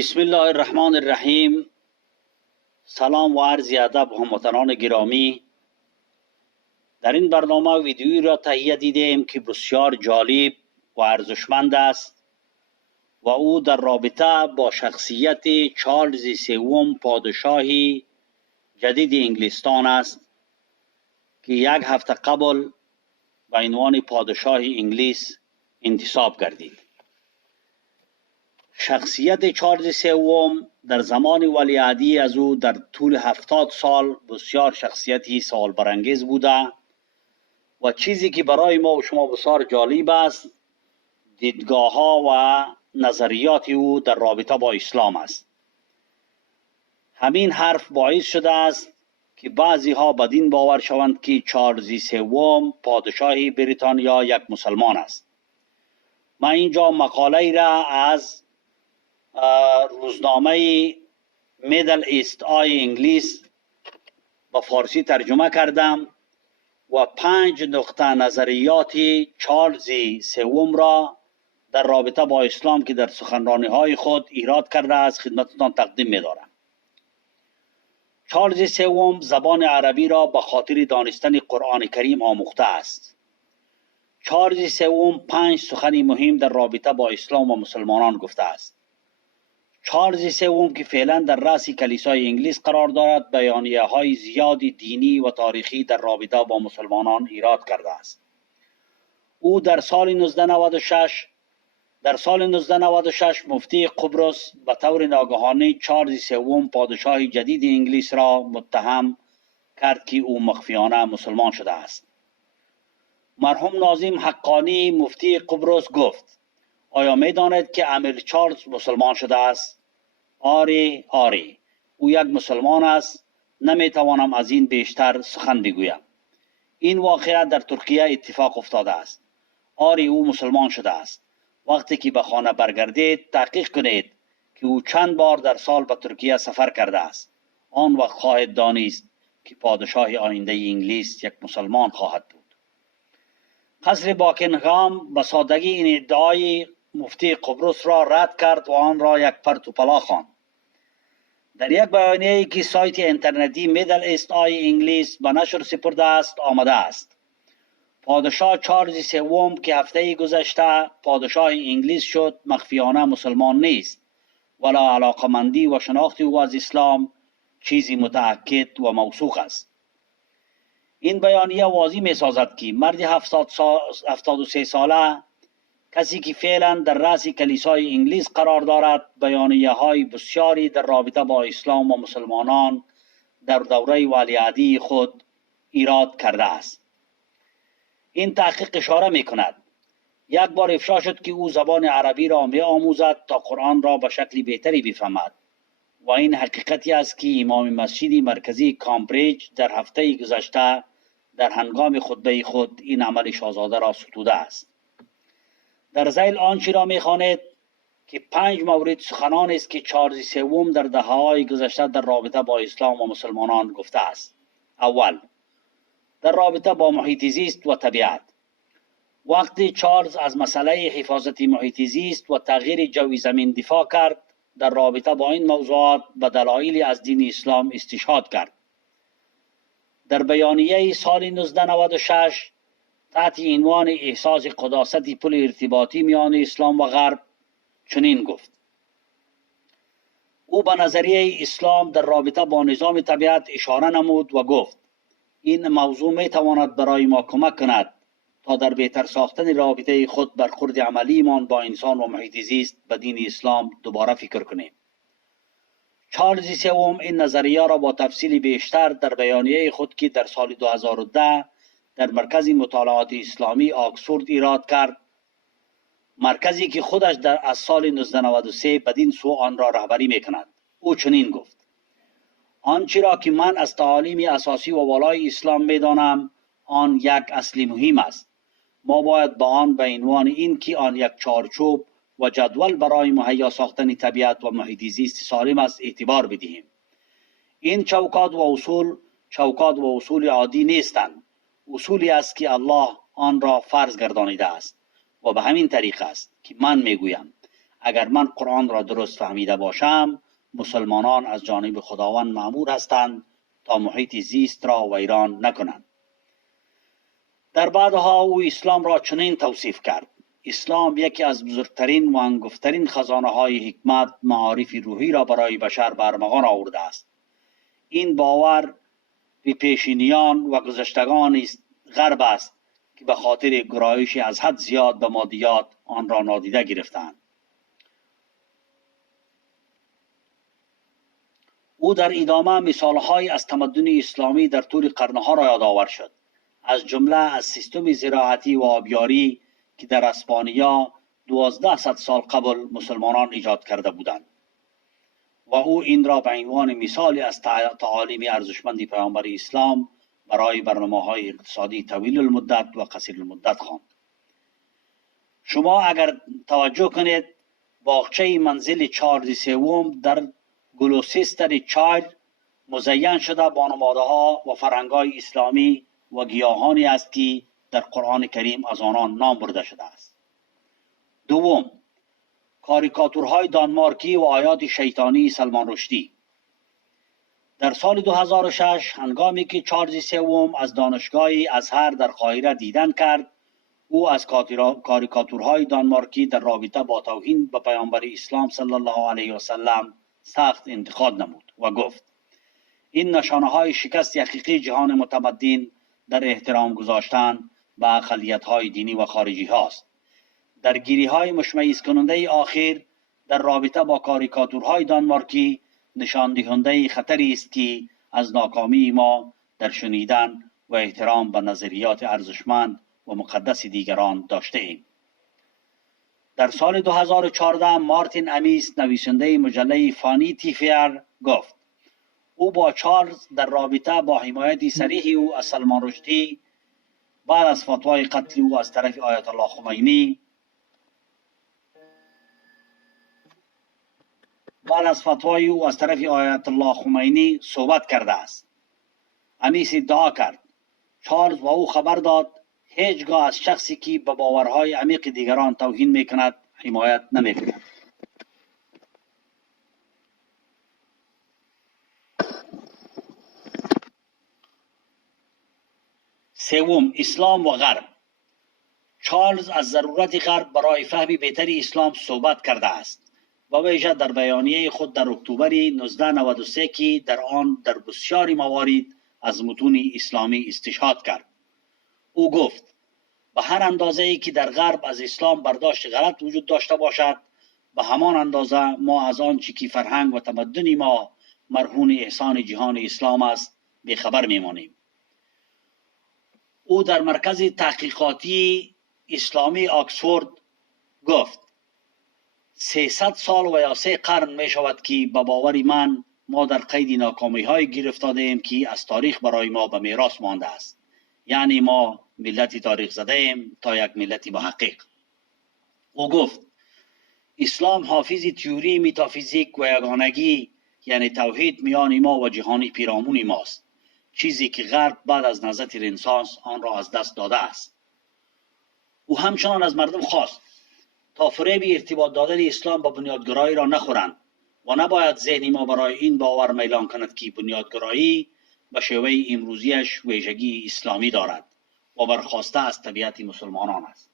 بسم الله الرحمن الرحیم. سلام و عرض ادب هموطنان گرامی. در این برنامه ویدیویی را تهیه دیدیم که بسیار جالب و ارزشمند است و او در رابطه با شخصیت چارلز سوم پادشاه جدید انگلستان است که یک هفته قبل به عنوان پادشاه انگلیس انتصاب گردید. شخصیت چارلز سوم در زمان ولیعهدی از او در طول 70 سال بسیار شخصیتی سوال برانگیز بوده و چیزی که برای ما و شما بسیار جالب است دیدگاه ها و نظریات او در رابطه با اسلام است. همین حرف باعث شده است که بعضی ها بدین باور شوند که چارلز سوم پادشاه بریتانیا یک مسلمان است. من اینجا مقاله را از روزنامه میدل ایست آی انگلیس به فارسی ترجمه کردم و 5 نقطه نظریات چارلز سوم را در رابطه با اسلام که در سخنرانی های خود ایراد کرده است خدمتتان تقدیم می دارم. چارلز سوم زبان عربی را به خاطر دانستن قرآن کریم آموخته است. چارلز سوم 5 سخن مهم در رابطه با اسلام و مسلمانان گفته است. چارلز سوم که فعلا در رأس کلیسای انگلیس قرار دارد بیانیه های زیاد دینی و تاریخی در رابطه با مسلمانان ایراد کرده است. او در سال 1996 مفتی قبرس به طور ناگهانی چارلز سوم پادشاه جدید انگلیس را متهم کرد که او مخفیانه مسلمان شده است. مرحوم ناظم حقانی مفتی قبرس گفت: آیا می دانید که امیر چارلز مسلمان شده است؟ آری او یک مسلمان است. نمی توانم از این بیشتر سخن بگویم. این واقعه در ترکیه اتفاق افتاده است. آری او مسلمان شده است. وقتی که به خانه برگردید تحقیق کنید که او چند بار در سال به ترکیه سفر کرده است. آن وقت خواهید دانست که پادشاه آینده انگلیس یک مسلمان خواهد بود. قصر باکینگهام به سادگی این ادعای مفتی قبرس را رد کرد و آن را یک پرت و پلا خواند. در یک بیانیه‌ای که سایت اینترنتی میدل ایست آی انگلیس به نشر سپرده است آمده است: پادشاه چارلز سوم که هفته گذشته پادشاه انگلیس شد مخفیانه مسلمان نیست، ولی علاقمندی و شناخت او از اسلام چیزی متأکد و موثوق است. این بیانیه واضح می سازد که مرد 73 ساله، کسی که فعلا در رأس کلیسای انگلیس قرار دارد، بیانیه های بسیاری در رابطه با اسلام و مسلمانان در دوره ولیعهدی خود ایراد کرده است. این تحقیق اشاره می کند یک بار افشا شد که او زبان عربی را می آموزد تا قرآن را به شکل بهتری بفهمد و این حقیقتی است که امام مسجد مرکزی کامبریج در هفته گذشته در هنگام خطبه خود این عمل شاهزاده را ستوده است. در ذیل آنچه را می‌خوانید که 5 مورد سخنان است که چارلز سوم در دهه‌های گذشته در رابطه با اسلام و مسلمانان گفته است. اول، در رابطه با محیط زیست و طبیعت. وقتی چارلز از مسئله حفاظت محیط زیست و تغییر جو زمین دفاع کرد، در رابطه با این موضوعات به دلایلی از دین اسلام استشهاد کرد. در بیانیه سال 1996 تحت عنوان احساس قداست پل ارتباطی میان اسلام و غرب چنین گفت: او به نظریه اسلام در رابطه با نظام طبیعت اشاره نمود و گفت: این موضوع می تواند برای ما کمک کند تا در بهتر ساختن رابطه خود برخورد عملیمان با انسان و محیط زیست به دین اسلام دوباره فکر کنیم. چارلز سوم این نظریه را با تفصیل بیشتر در بیانیه خود که در سال 2010 در مرکز مطالعات اسلامی آکسفورد ایراد کرد، مرکزی که خودش از سال 1993 بدین سو آن را رهبری میکند. او چنین گفت: آنچه را که من از تعالیم اساسی و والای اسلام میدانم آن یک اصل مهم است. ما باید با آن به عنوان این که آن یک چارچوب و جدول برای مهیا ساختن طبیعت و محیط زیست سالم است اعتبار بدهیم. این چوکات و اصول عادی نیستند. اصولی است که الله آن را فرض گردانیده است و به همین طریق است که من میگویم اگر من قرآن را درست فهمیده باشم، مسلمانان از جانب خداوند مأمور هستند تا محیط زیست را ویران نکنند. در بعدها او اسلام را چنین توصیف کرد: اسلام یکی از بزرگترین و انگفترین خزانه های حکمت، معارف روحی را برای بشر به ارمغان آورده است. این باور به پیشینیان و گذشتگان غرب است که به خاطر گرایش از حد زیاد به مادیات آن را نادیده گرفتند. او در ادامه مثالهایی از تمدن اسلامی در طول قرنها را یادآور شد، از جمله از سیستم زراعتی و آبیاری که در اسپانیا 1200 سال قبل مسلمانان ایجاد کرده بودند و او این را به عنوان مثالی از تعالیم ارزشمند پیامبر اسلام برای برنامه‌های اقتصادی طویل المدت و قصیر المدت خواند. شما اگر توجه کنید، باغچه منزل چارلز سوم در گلوسیستر چایل مزین شده با نمادها و فرهنگ‌های اسلامی و گیاهانی است که در قرآن کریم از آنان نام برده شده است. دوم، کاریکاتورهای دانمارکی و آیات شیطانی سلمان رشدی. در سال 2006 هنگامی که چارلز سوم از دانشگاه ازهر در قاهره دیدن کرد، او از کاریکاتورهای دانمارکی در رابطه با توهین به پیامبر اسلام صلی الله علیه و سلم سخت انتقاد نمود و گفت: این نشانه‌های شکست حقیقی جهان متمدن در احترام گذاشتن به اقلیت‌های دینی و خارجی هاست. درگیری‌های مشمئز کننده آخر در رابطه با کاریکاتورهای دانمارکی نشان دهنده خطری است که از ناکامی ما در شنیدن و احترام به نظریات ارزشمند و مقدس دیگران داشته ایم. در سال 2014 مارتین امیس، نویسنده مجله فانیتی فیر، گفت: او با چارلز در رابطه با حمایت صریح او از سلمان رشدی بعد از فتوای قتل او از طرف آیت الله خمینی صحبت کرده است. امیس ادعا کرد چارلز و او خبر داد هیچگاه از شخصی که به باورهای عمیق دیگران توهین میکند حمایت نمیکند. سوم، اسلام و غرب. چارلز از ضرورت غرب برای فهم بهتر اسلام صحبت کرده است و ویژه در بیانیه خود در اکتبر 1993 که در آن در بسیاری موارد از متون اسلامی استشهاد کرد. او گفت: به هر اندازه‌ای که در غرب از اسلام برداشت غلط وجود داشته باشد، به همان اندازه ما از آنچه که فرهنگ و تمدن ما مرهون احسان جهان اسلام است بیخبر میمانیم. او در مرکز تحقیقاتی اسلامی آکسفورد گفت: 300 سال و یا 3 قرن می شود که به باور من ما در قید ناکامی های گیر افتاده ایم که از تاریخ برای ما به میراث مانده است. یعنی ما ملتی تاریخ زده ایم تا یک ملتی با حقیق. او گفت: اسلام حافظ تیوری متافیزیک و یگانگی یعنی توحید میان ما و جهانی پیرامون ماست، چیزی که غرب بعد از نهضت رنسانس آن را از دست داده است. او همچنان از مردم خواست تا فریب ارتباط دادن اسلام با بنیادگرایی را نخورند و نباید ذهن ما برای این باور میلان کند که بنیادگرایی به شیوه امروزیش ویژگی اسلامی دارد و برخواسته از طبیعت مسلمانان است.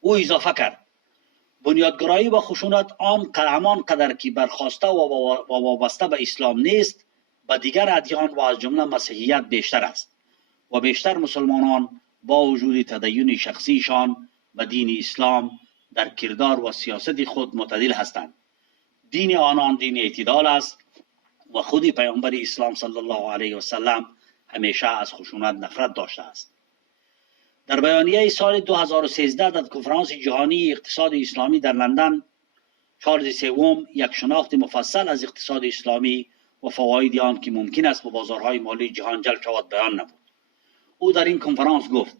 او اضافه کرد: بنیادگرایی و خشونت همان قدر که برخواسته و وابسته به اسلام نیست، به دیگر ادیان و از جمله مسیحیت بیشتر است و بیشتر مسلمانان با وجود تدین شخصیشان به دین اسلام در کردار و سیاست خود معتدل هستند. دین آنان دین اعتدال است و خود پیامبر اسلام صلی الله علیه و سلم همیشه از خشونت نفرت داشته است. در بیانیه سال 2013 در کنفرانس جهانی اقتصاد اسلامی در لندن، چارلز سوم یک شناخت مفصل از اقتصاد اسلامی و فواید آن که ممکن است به بازارهای مالی جهان جلب شود بیان نمود. او در این کنفرانس گفت: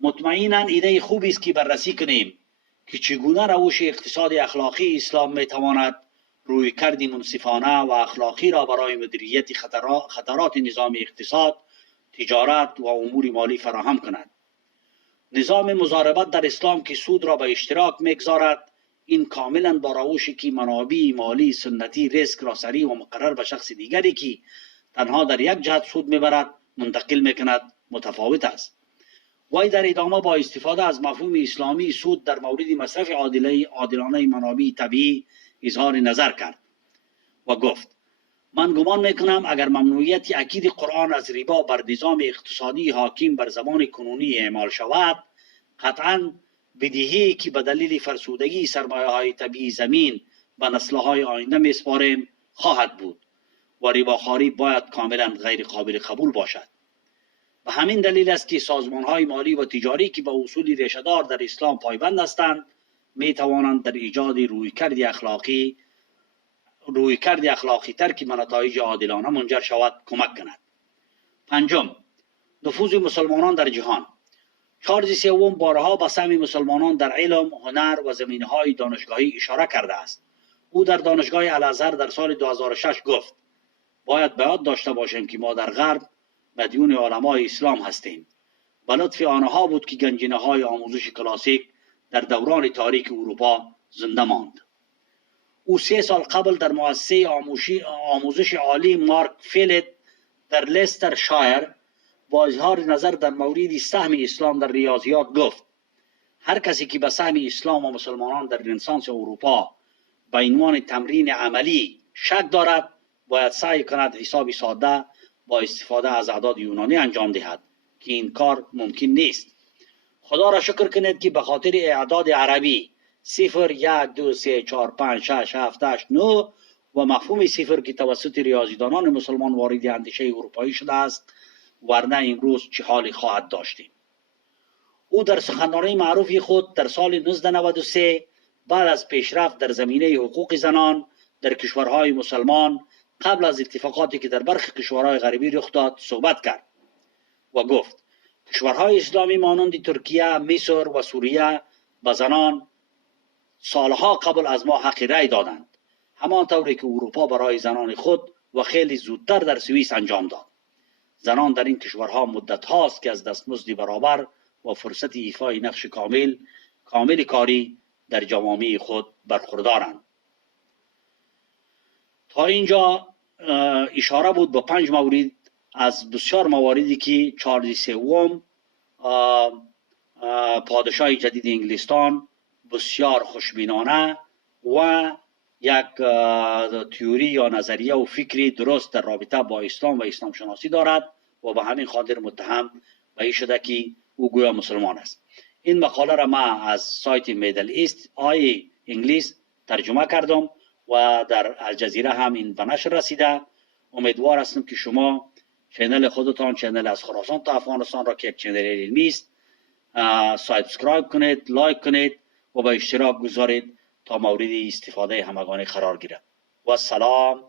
مطمئناً ایده خوبی است که بررسی کنیم که چگونه روش اقتصاد اخلاقی اسلام میتواند رویکرد منصفانه و اخلاقی را برای مدیریت خطرات نظام اقتصاد، تجارت و امور مالی فراهم کند. نظام مضاربت در اسلام که سود را به اشتراک میگذارد، این کاملا با روشی که منابع مالی سنتی ریسک را سریع و مقرر به شخص دیگری که تنها در یک جهت سود میبرد منتقل میکند متفاوت است. وی در ادامه با استفاده از مفهوم اسلامی سود در مورد مصرف عادلانه منابع طبیعی اظهار نظر کرد و گفت: من گمان میکنم اگر ممنوعیت اکید قرآن از ربا بر نظام اقتصادی حاکم بر زمان کنونی اعمال شود، قطعاً بدهی که به دلیل فرسودگی سرمایه های طبیعی زمین به نسل‌های آینده میسپاریم خواهد بود و رباخواری باید کاملا غیر قابل قبول باشد. به همین دلیل است که سازمان‌های مالی و تجاری که به اصول ریشه‌دار در اسلام پایبند هستند می توانند در ایجاد رویکرد اخلاقی تر که به نتایج عادلانه منجر شود کمک کند. پنجم، نفوذ مسلمانان در جهان. چارلز سوم بارها به سهم مسلمانان در علم، هنر و زمینه‌های دانشگاهی اشاره کرده است. او در دانشگاه الازهر در سال 2006 گفت: باید به یاد داشته باشیم که ما در غرب مدیون علمای اسلام هستیم. به لطف آنها بود که گنجینه‌های آموزش کلاسیک در دوران تاریک اروپا زنده ماند. او 3 سال قبل در مؤسسه آموزش عالی مارک فیلد در لستر شایر با اظهار نظر در مورد سهم اسلام در ریاضیات گفت: هر کسی که به سهم اسلام و مسلمانان در رنسانس اروپا به عنوان تمرین عملی شک دارد باید سعی کند حساب ساده با استفاده از اعداد یونانی انجام دهد که این کار ممکن نیست. خدا را شکر کنید که به خاطر اعداد عربی 0 1 2 3 4 5 6 7 8 9 و مفهوم صفر که توسط ریاضیدانان مسلمان وارد اندیشه اروپایی شده است، ورنه امروز چه حالی خواهد داشتیم. او در سخنرانی معروف خود در سال 1993 بعد از پیشرفت در زمینه حقوق زنان در کشورهای مسلمان قبل از اتفاقاتی که در برخی کشورهای غربی رخ داد صحبت کرد و گفت: کشورهای اسلامی مانند ترکیه، مصر و سوریه به زنان سالها قبل از ما حق رأی دادند، همانطوری که اروپا برای زنان خود و خیلی زودتر در سوئیس انجام داد. زنان در این کشورها مدت هاست که از دستمزد برابر و فرصت ایفای نقش کامل کاری در جوامع خود برخوردارند. تا اینجا اشاره بود به 5 مورد از بسیار مواردی که چارلز سوم پادشاه جدید انگلستان بسیار خوشبینانه و یک تئوری یا نظریه و فکری درست در رابطه با اسلام و اسلام شناسی دارد و به همین خاطر متهم به این شده که او گویا مسلمان است. این مقاله را ما از سایت میدل ایست آی انگلیس ترجمه کردم و در الجزیره هم این به نشر رسیده. امیدوار هستم که شما چینل خودتان، چینل از خراسان تا افغانستان را که یک چینل علمی است، سابسکرایب کنید، لایک کنید و به اشتراک گذارید تا مورد استفاده همگانی قرار گیرد. و سلام